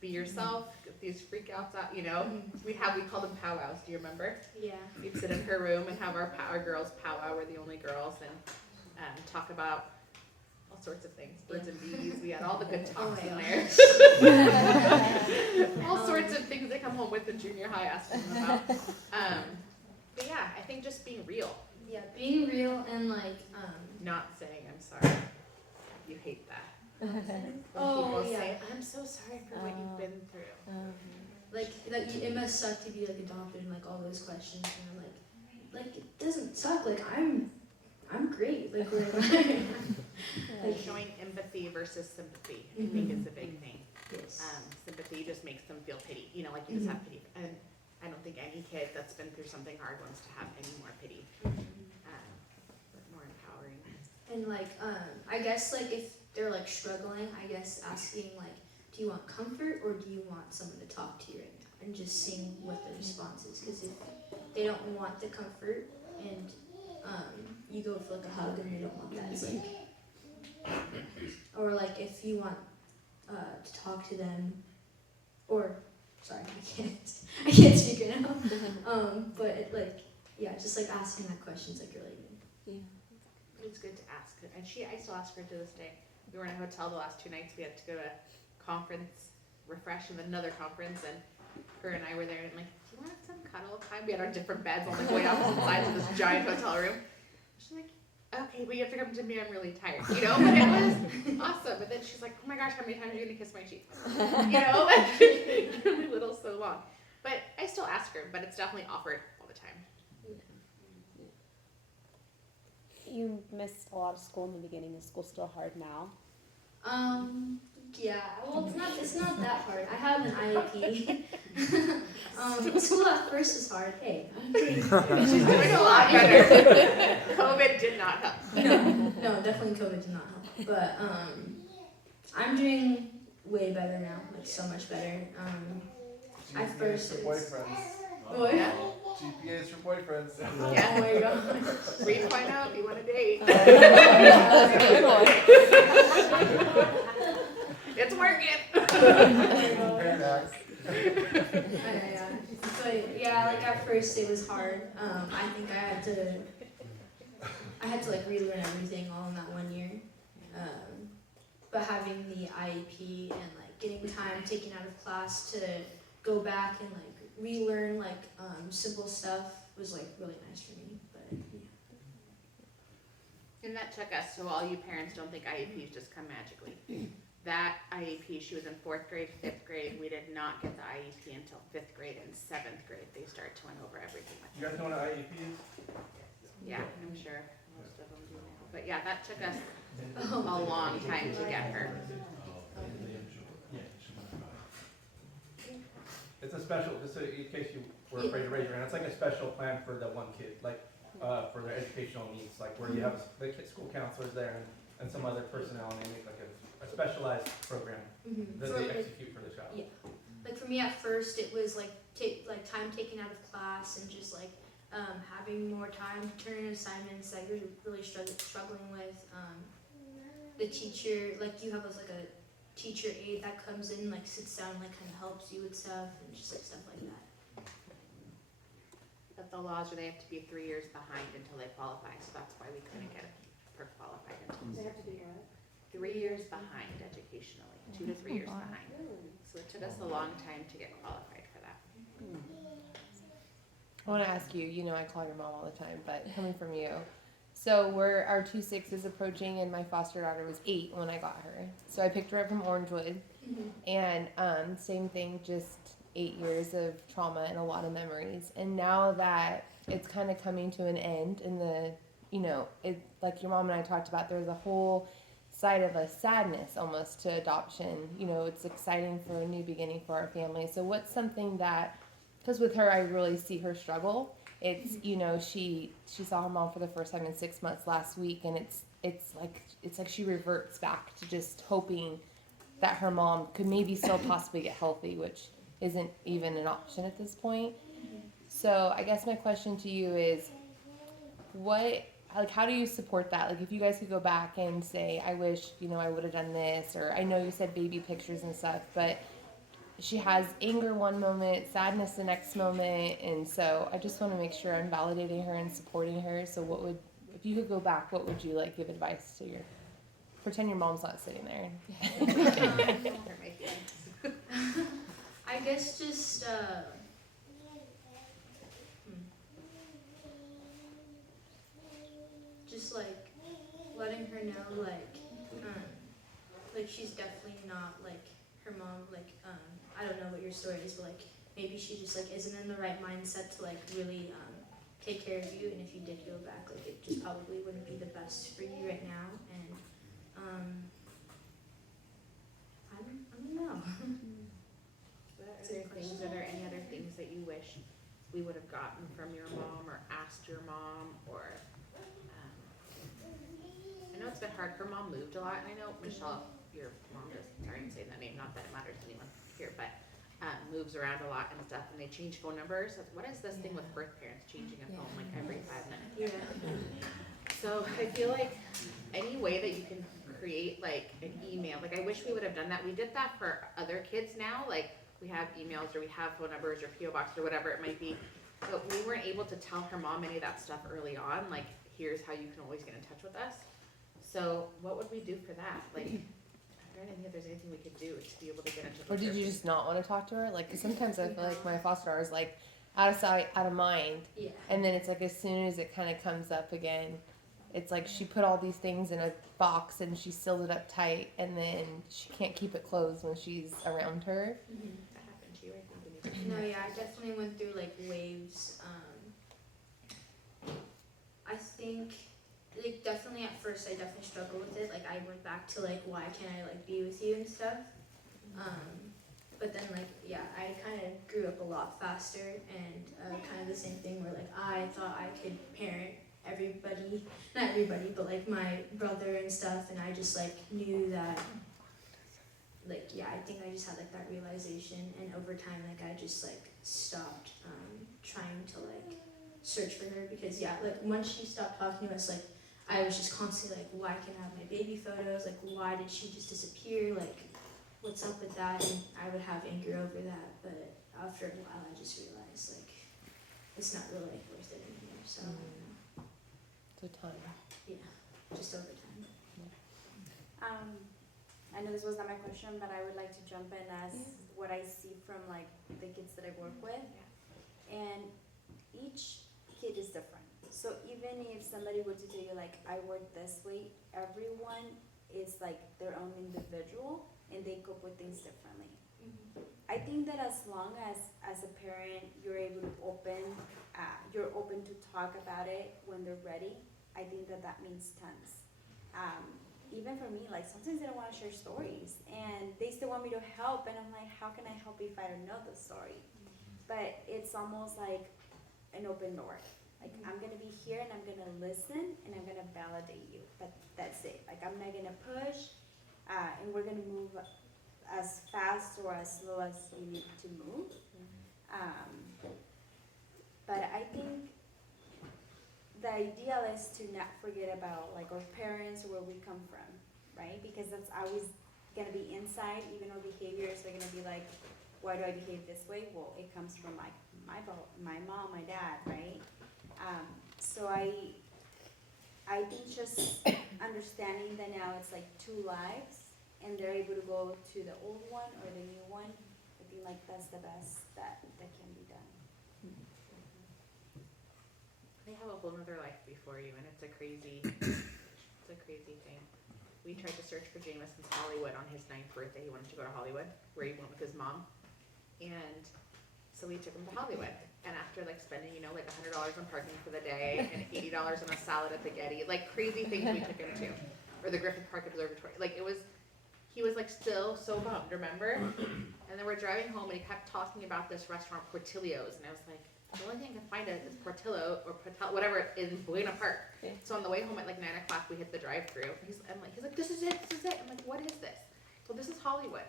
Be yourself. Get these freakouts out. We called them powwows. Do you remember? Yeah. We'd sit in her room and have our girls powwow. We're the only girls, and talk about all sorts of things, birds and bees. We had all the good talks in there. All sorts of things they come home with in junior high asking them about. But yeah, I think just being real. Yeah, being real and not saying I'm sorry. You hate that. When people say, I'm so sorry for what you've been through. It must suck to be adopted and all those questions, and I'm it doesn't suck. I'm great. Showing empathy versus sympathy, I think, is a big thing. Yes. Sympathy just makes them feel pity. You just have pity. And I don't think any kid that's been through something hard wants to have any more pity. But more empowering. And I guess if they're struggling, I guess asking do you want comfort, or do you want someone to talk to you right now? And just seeing what the response is. Because if they don't want the comfort, and you go for a hug and they don't want that, it's or if you want to talk to them, or sorry, I can't speak right now. But just asking that question's really good. Yeah. It's good to ask. And I still ask her to this day. We were in a hotel the last 2 nights. We had to go to a conference, refresh, and then another conference, and her and I were there, and I'm like, do you want some cuddle time? We had our different beds on going opposite sides of this giant hotel room. She's like, okay, but you have to come to me, I'm really tired, But it was awesome. But then she's like, oh my gosh, how many times are you gonna kiss my cheek? Really little, so long. But I still ask her, but it's definitely awkward all the time. You missed a lot of school in the beginning. Is school still hard now? Yeah. Well, it's not that hard. I have an IEP, School at first was hard. Hey, She's doing a lot better. COVID did not help. no, definitely COVID did not help. But I'm doing way better now, like so much better. At GPAs first for it was- boyfriends. Oh Yeah. GPAs for boyfriends. Yeah. Oh my god. 3.0 if you want to date. That's a good one. It's working. Compare that. Yeah. But yeah, like at first it was hard. I think I had to like relearn everything all in that 1 year. But having the IEP and like getting time taken out of class to go back and like relearn like simple stuff was like really nice for me. But yeah. And that took us, so all you parents don't think IEPs just come magically. That IEP, she was in 4th grade, 5th grade. We did not get the IEP until 5th grade and 7th grade. They start to went over everything with You guys know what an IEP is? Yeah, I'm sure most of them do now. But yeah, that took us a long time to get her. It's a special, just so in case you were afraid to raise your hand, it's like a special plan for the one kid, like, for their educational needs, like where you have the school counselors there and some other personnel, and they make like a specialized program that For, they like, execute for the child. Yeah. Like for me at first it was like time taken out of class and just like having more time to turn in assignments that you're really struggling with. The teacher, like you have like a teacher aide that comes in, like sits down, like kind of helps you with stuff and just like stuff like that. But the laws are they have to be 3 years behind until they qualify, so that's why we couldn't get her qualified until They have to be what? 3 years behind educationally, 2 to 3 years behind. So it took us a long time to get qualified for that. I want to ask you, you know I call your mom all the time, but coming from you. So our 2-6 is approaching, and my foster daughter was 8 when I got her. So I picked her up from Orangewood, and same thing, just 8 years of trauma and a lot of memories. And now that it's kind of coming to an end, and it like your mom and I talked about, there's a whole side of a sadness almost to adoption. You know, it's exciting for a new beginning for our family. So what's something that, because with her I really see her struggle. It's she saw her mom for the first time in 6 months last week, and it's like she reverts back to just hoping that her mom could maybe still possibly get healthy, which isn't even an option at this point. So I guess my question to you is, how do you support that? Like if you guys could go back and say, I wish, I would have done this, or I know you said baby pictures and stuff, but she has anger one moment, sadness the next moment, and so I just want to make sure I'm validating her and supporting her. So if you could go back, what would you give advice to pretend your mom's not sitting there. I guess just letting her know like she's definitely not like her mom, I don't know what your story is, but maybe she just isn't in the right mindset to really take care of you, and if you did go back, it just probably wouldn't be the best for you right now, and I don't know. Are there any other things that you wish we would have gotten from your mom or asked your mom, or I know it's been hard. Her mom moved a lot, and I know Michelle, your mom is, sorry I'm saying that name, not that it matters to anyone here, but moves around a lot and stuff, and they change phone numbers. What is this thing with birth parents changing a phone every 5 minutes? Yeah. So I feel like any way that you can create an email, I wish we would have done that. We did that for other kids now, we have emails or we have phone numbers or PO boxes or whatever it might be, but we weren't able to tell her mom any of that stuff early on, here's how you can always get in touch with us. So what would we do for that? I don't think there's anything we could do to be able to get in touch with her. Or did you just not want to talk to her? Cause sometimes I feel like my foster daughter is out of sight, out of mind. Yeah. And then it's as soon as it kind of comes up again, it's she put all these things in a box and she sealed it up tight, and then she can't keep it closed when she's around her. Mm-hmm. That happened to you, I think. No, yeah, I definitely went through waves. I think definitely at first I definitely struggled with it. I went back to why can't I be with you and stuff. but then like yeah, I kind of grew up a lot faster, and kind of the same thing where like I thought I could parent everybody, not everybody, but like my brother and stuff, and I just like knew that. Like yeah, I think I just had like that realization, and over time like I just like stopped trying to like search for her, because yeah, like once she stopped talking to us, like I was just constantly like, why can't I have my baby photos? Like why did she just disappear? Like what's up with that? And I would have anger over that, but after a while I just realized like it's not really worth it anymore. So So time. yeah, just over time. I know this was not my question, but I would like to jump in as what I see from like the kids that I work with. And each kid is different. So even if somebody were to tell you like, I work this way, everyone is like their own individual and they cope with things differently. I think that as long as a parent, you're able to you're open to talk about it when they're ready, I think that means tons. Even for me, like sometimes they don't want to share stories and they still want me to help, and I'm like, how can I help if I don't know the story? But it's almost like an open door. Like I'm gonna be here and I'm gonna listen and I'm gonna validate you, but that's it. Like I'm not gonna push, and we're gonna move as fast or as slow as you need to move. But I think the ideal is to not forget about like our parents, where we come from, right? Because that's always gonna be inside. Even our behaviors are gonna be like, why do I behave this way? Well, it comes from my mom, my dad, right? So I think just understanding that now it's like two lives, and they're able to go to the old one or the new one. I think like that's the best that can be done. They have a whole nother life before you, and it's a crazy thing. We tried to search for Jameson's Hollywood on his 9th birthday. He wanted to go to Hollywood, where he went with his mom. And so we took him to Hollywood. And after like spending, like $100 on parking for the day and $80 on a salad at the Getty, like crazy things we took him to. Or the Griffith Park Observatory. Like he was like still so bummed, remember? And then we're driving home and he kept talking about this restaurant, Portillo's. And I was like, the only thing I can find is Portillo or whatever in Buena Park. Okay. So on the way home at like 9 o'clock, we hit the drive-thru. He's like, this is it. I'm like, what is this? Well, this is Hollywood.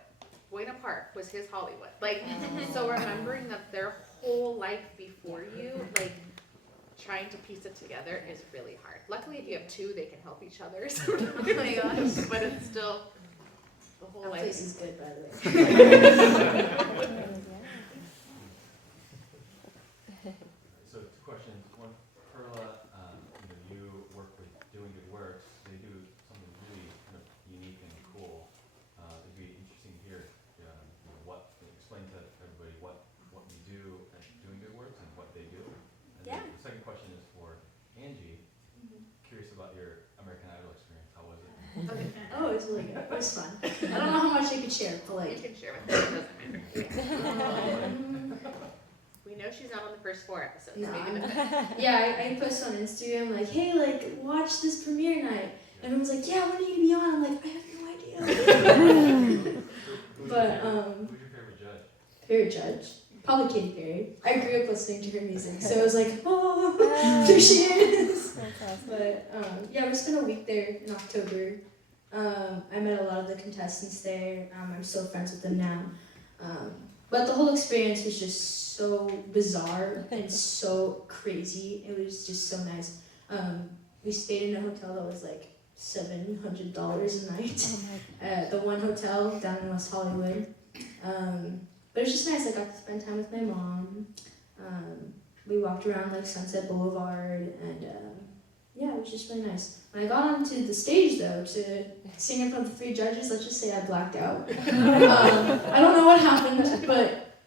Buena Park was his Hollywood. Like, so remembering that their whole life before you, like, trying to piece it together is really hard. Luckily, if you have two, they can help each other. So but it's still the whole life. This is good, by the way. So two questions. One, Perla, you work with Doing Good Works. They do something really kind of unique and cool. It'd be interesting to hear explain to everybody what you do at Doing Good Works and what they do. And then the second question is for Angie. Curious about your American Idol experience. How was it? Okay. Oh, it was really good. It was fun. I don't know how much I could share, but like. You can share with me. It doesn't matter. We know she's not on the first 4 episodes. No, Maybe yeah, I post on Instagram like, hey, like, watch this premiere night. And everyone's like, yeah, when are you gonna be on? I'm like, I have no idea. But who's your favorite judge? Favorite judge? Probably Katy Perry. I grew up listening to her music, so I was like, oh, there she is. That's awesome. But yeah, we spent a week there in October. I met a lot of the contestants there. I'm still friends with them now. But the whole experience was just so bizarre and so crazy. It was just so nice. We stayed in a hotel that was like $700 a night. The one hotel down in West Hollywood. But it was just nice. I got to spend time with my mom. We walked around like Sunset Boulevard, and yeah, it was just really nice. When I got onto the stage though to sing in front of the 3 judges, let's just say I blacked out. I don't know what happened, but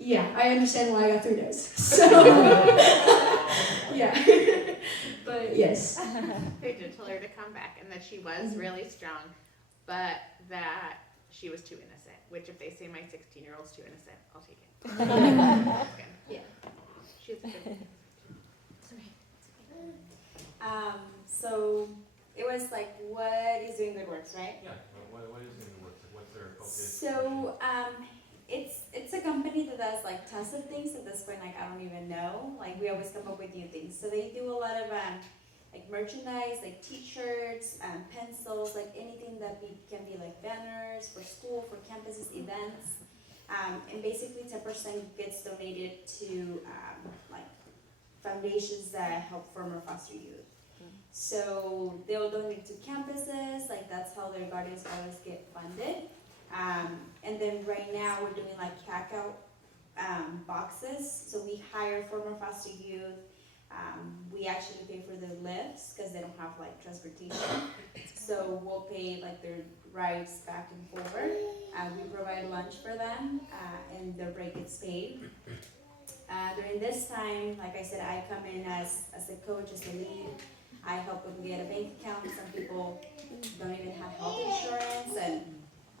yeah, I understand why I got 3 days. So yeah, but yes. They did tell her to come back and that she was really strong, but that she was too innocent. Which, if they say my 16-year-old's too innocent, I'll take it. Yeah. She's good. So it was like, what is Doing Good Works, right? Yeah. What is Doing Good Works? What's their focus? So it's like tons of things at this point, like I don't even know. Like we always come up with new things. So they do a lot of like merchandise, like t-shirts, pencils, like anything that can be like banners for school, for campuses, events. And basically 10% gets donated to like foundations that help former foster youth. So they'll donate to campuses, like that's how their Guardians always get funded. And then right now we're doing like checkout boxes. So we hire former foster youth. We actually pay for their lifts because they don't have like transportation. So we'll pay like their rides back and forward. We provide lunch for them and their break gets paid. During this time, like I said, I come in as a coach, as a lead. I help them get a bank account. Some people don't even have health insurance and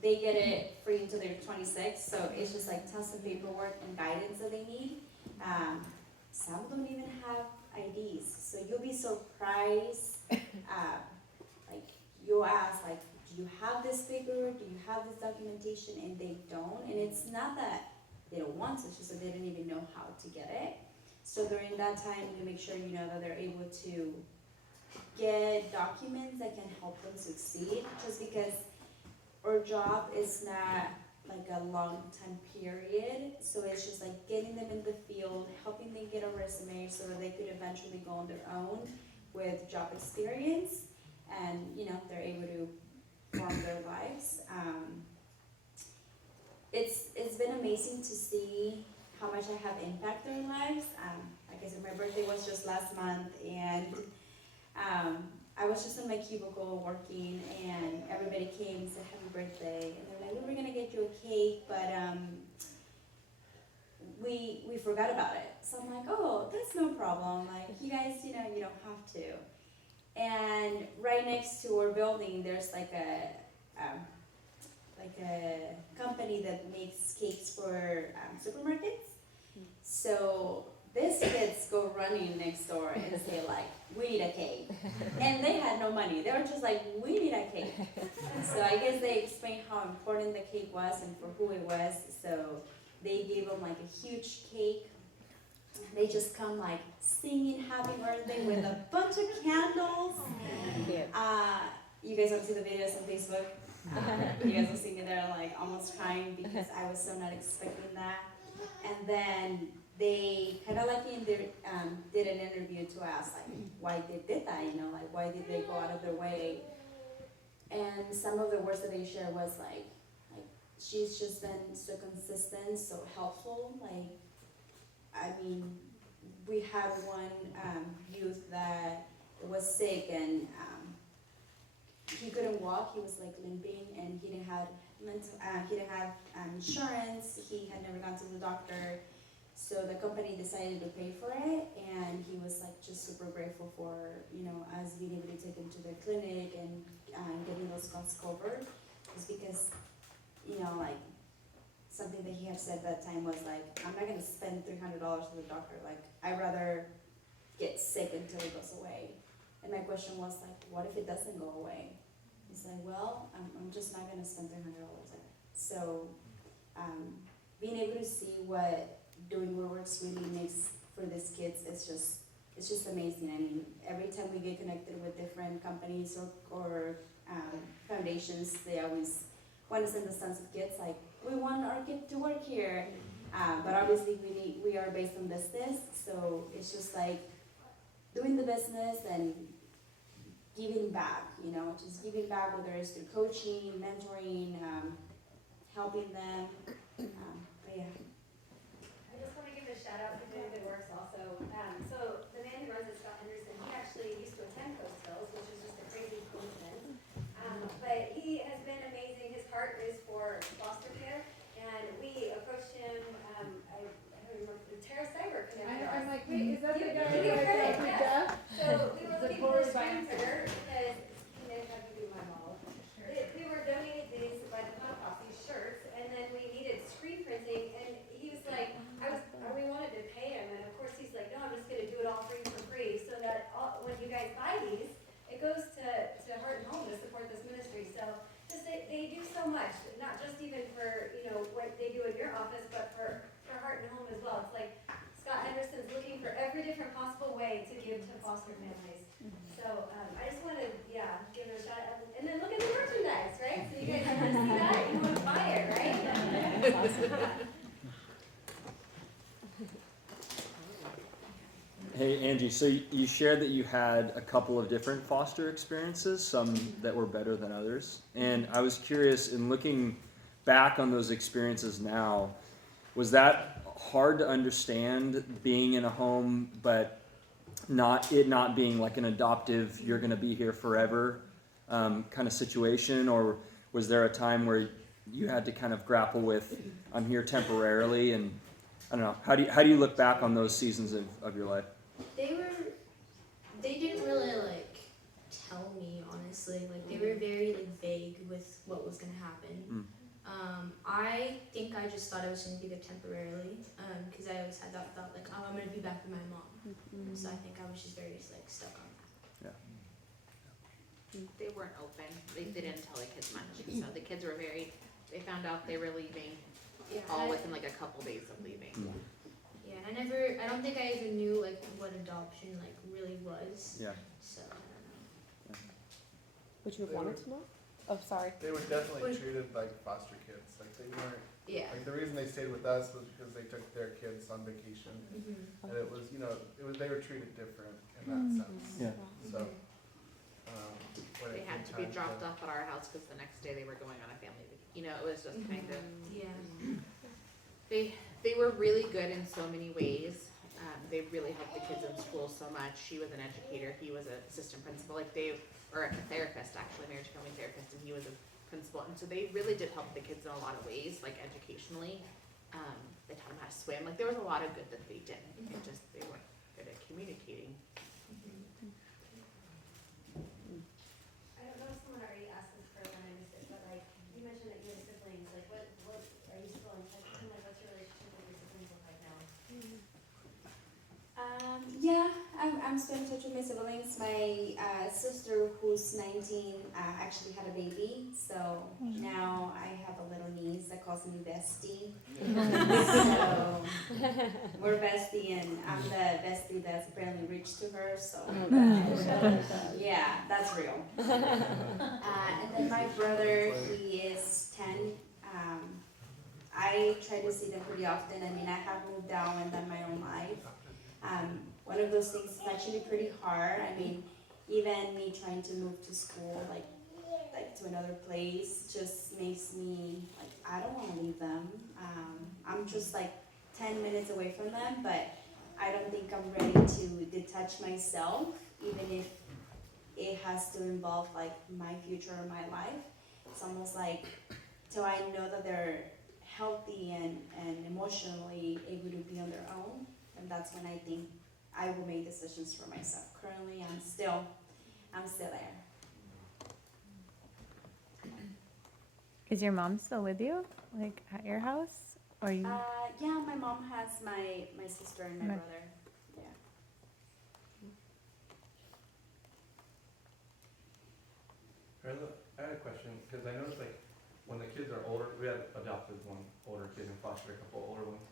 they get it free until they're 26. So it's just like tons of paperwork and guidance that they need. Some don't even have IDs. So you'll be surprised. Like you'll ask, like, do you have this paperwork? Do you have this documentation? And they don't. And it's not that they don't want to, it's just that they don't even know how to get it. So during that time, you make sure you know that they're able to get documents that can help them succeed. Just because our job is not like a long time period, so it's just like getting them in the field, helping them get a resume so that they could eventually go on their own with job experience, and you know they're able to form their lives. It's been amazing to see how much I have impacted their lives. Like I said, my birthday was just last month, and I was just in my cubicle working, and everybody came and said happy birthday, and they're like, we were gonna get you a cake, but we forgot about it. So I'm like, oh, that's no problem. Like you guys, you know, you don't have to. And right next to our building, there's like a company that makes cakes for supermarkets. So these kids go running next door and say like, we need a cake. And they had no money. They were just like, we need a cake. So I guess they explained how important the cake was and for who it was. So they gave them like a huge cake. They just come like singing happy birthday with a bunch of candles. You guys will see the videos on Facebook. You guys will see me there like almost crying because I was so not expecting that. And then they kind of like in their, did an interview to ask like why they did that, you know, like why did they go out of their way. And some of the words that they shared was like she's just been so consistent, so helpful. Like, I mean, we had one youth that was sick and he couldn't walk. He was like limping and he didn't have insurance. He had never gone to the doctor. So the company decided to pay for it, and he was like just super grateful for, you know, us being able to take him to the clinic and getting those costs covered. Just because, you know, like something that he had said that time was like, I'm not gonna spend $300 to the doctor. Like, I'd rather get sick until it goes away. And my question was like, what if it doesn't go away? He's like, well, I'm just not gonna spend $300 on it. So, being able to see what doing WordWorks really makes for these kids, it's just amazing. I mean, every time we get connected with different companies or foundations, they always want to send us tons of kids. Like, we want our kid to work here, but obviously we are based on business, so it's just like doing the business and giving back. You know, just giving back, whether it's through coaching, mentoring, helping them. But yeah. I just want to give a shout out to doing good works also. So the man who runs it, Scott Henderson, he actually used to attend Coast Hills, which is just a crazy coincidence. But he has been amazing. His heart is for foster care, and we approached him. I remember Tara Cyber connected us. I'm like, wait, is that the guy You who were right, I yes. So we were looking for a Totally by screen printer accident. because he may have to do my model. We were donated these by the Pop Off, these shirts, and then we needed screen printing, and foster families. So I just want to, give it a shout out. And then look at the merchandise, right? So you guys want to see that? You want to buy it, right? Hey Angie, so you shared that you had a couple of different foster experiences, some that were better than others. And I was curious, in looking back on those experiences now, was that hard to understand being in a home but not being like an adoptive, you're going to be here forever kind of situation? Or was there a time where you had to kind of grapple with, I'm here temporarily? And I don't know, how do you look back on those seasons of your life? They didn't really like tell me, honestly. Like they were very like vague with what was gonna happen. I think I just thought I was gonna be there temporarily, because I always had that thought like, oh, I'm gonna be back with my mom. So I think I was just very like stuck on that. They weren't open. They didn't tell the kids much. So the kids were they found out they were leaving all within like a couple days of leaving. Yeah, and I don't think I even knew like what adoption like really was. Yeah. So I don't know. Would you have wanted to know? Oh, sorry. They were definitely treated like foster kids. Like they weren't. Yeah. Like the reason they stayed with us was because they took their kids on vacation, and it was they were treated different in that sense. Yeah. So. When They it had came to be time dropped off at our house because the next day they were going on a family vacation. It was just kind of. Yeah. They were really good in so many ways. They really helped the kids in school so much. She was an educator. He was an assistant principal. Or a therapist, actually, marriage and family therapist, and he was a principal. And so they really did help the kids in a lot of ways, like educationally. They taught them how to swim. Like there was a lot of good that they did. It just they weren't good at communicating. I don't know if someone already asked this for when I missed it, but like you mentioned that you had siblings. Like what are you still in touch with? Like what's your relationship with your siblings look like now? Yeah, I'm still in touch with my siblings. My sister, who's 19, actually had a baby, so now I have a little niece that calls me Bestie. So we're bestie, and I'm the bestie that's apparently reached to her. So yeah, that's real. And then my brother, he is 10. I try to see them pretty often. I mean, I have moved out and done my own life. One of those things is actually pretty hard. I mean, even me trying to move to school, like to another place, just makes me like I don't want to leave them. I'm just like 10 minutes away from them, but I don't think I'm ready to detach myself, even if it has to involve like my future or my life. It's almost like till I know that they're healthy and emotionally able to be on their own, and that's when I think I will make decisions for myself. Currently, I'm still there. Is your mom still with you, like at your house, or you? Yeah, my mom has my sister and my brother. Yeah. I had a question, because I noticed like when the kids are older, we had adopted one older kid and fostered a couple older ones.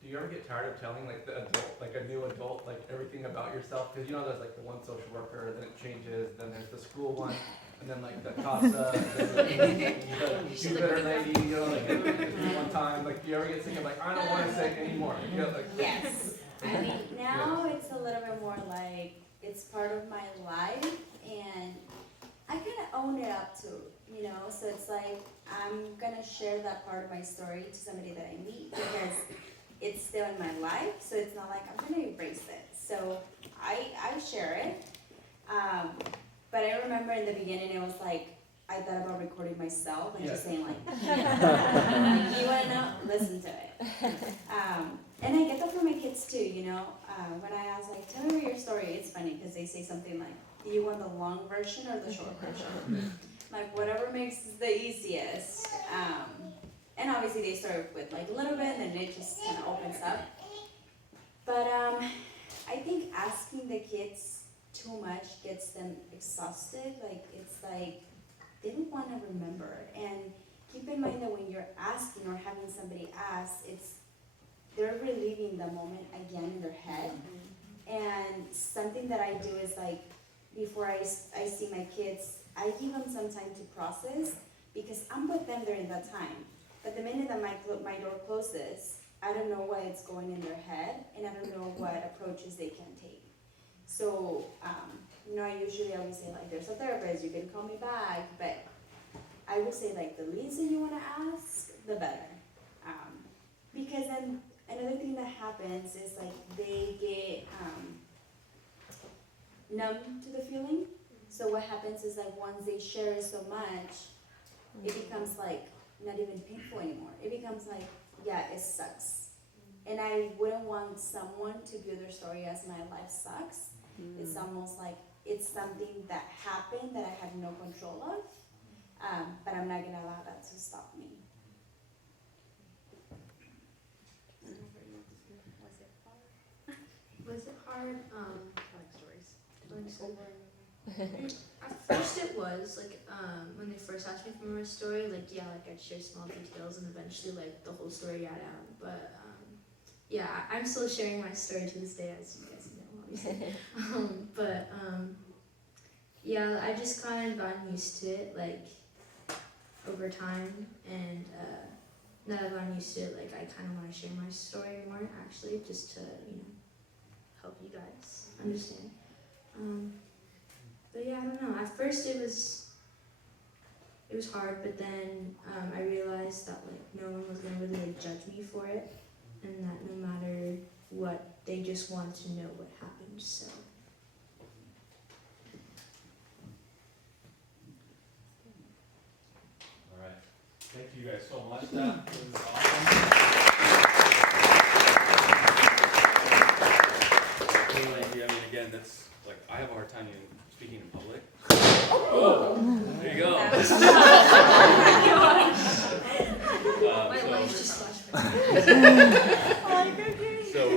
Do you ever get tired of telling like the adult, like a new adult, like everything about yourself? Because there's like the one social worker, then it changes, then there's the school one, and then like the CASA, the tutor lady, like one time. Like, do you ever get sick of like, I don't want to sick anymore? Yes. I mean, now it's a little bit more like it's part of my life, and I kind of own it up to, so it's like I'm gonna share that part of my story to somebody that I meet because it's still in my life, so it's not like I'm gonna erase it. So I share it, but I remember in the beginning it was like I thought about recording myself and just saying like, you wanna know? Listen to it. And I get that from my kids too, when I ask like, tell me your story, it's funny because they say something like, do you want the long version or the short version? Like whatever makes the easiest. And obviously they start with like a little bit and then it just kind of opens up. But I think asking the kids too much gets them exhausted. Like it's like they don't want to remember. And keep in mind that when you're asking or having somebody ask, they're reliving the moment again in their head. And something that I do is like, before I see my kids, I give them some time to process because I'm with them during that time. But the minute that my door closes, I don't know what is going in their head, and I don't know what approaches they can take. So, I usually always say like, there's a therapist, you can call me back, but I would say like the least that you want to ask, the better. Because then another thing that happens is like they get numb to the feeling. So what happens is like once they share it so much, it becomes like not even painful anymore. It becomes like, yeah, it sucks. And I wouldn't want someone to view their story as my life sucks. It's almost like it's something that happened that I had no control of, but I'm not gonna allow that to stop me. Was it hard? Telling stories. At first it was, like, when they first asked me for my story, like, yeah, like, I'd share small details and eventually, like, the whole story got out. But, yeah, I'm still sharing my story to this day, as you guys know, obviously. Yeah, I just kind of gotten used to it, like, over time. And, now that I've gotten used to it, like, I kind of want to share my story more, actually, just to, help you guys understand. But yeah, I don't know. At first it was hard, but then I realized that like no one was gonna really like, judge me for it, and that no matter what, they just wanted to know what happened. So. All right. Thank you guys so much. That was awesome. I mean, again, that's like I have a hard time even speaking in public. Oh, there you go. My life just flashed back. So we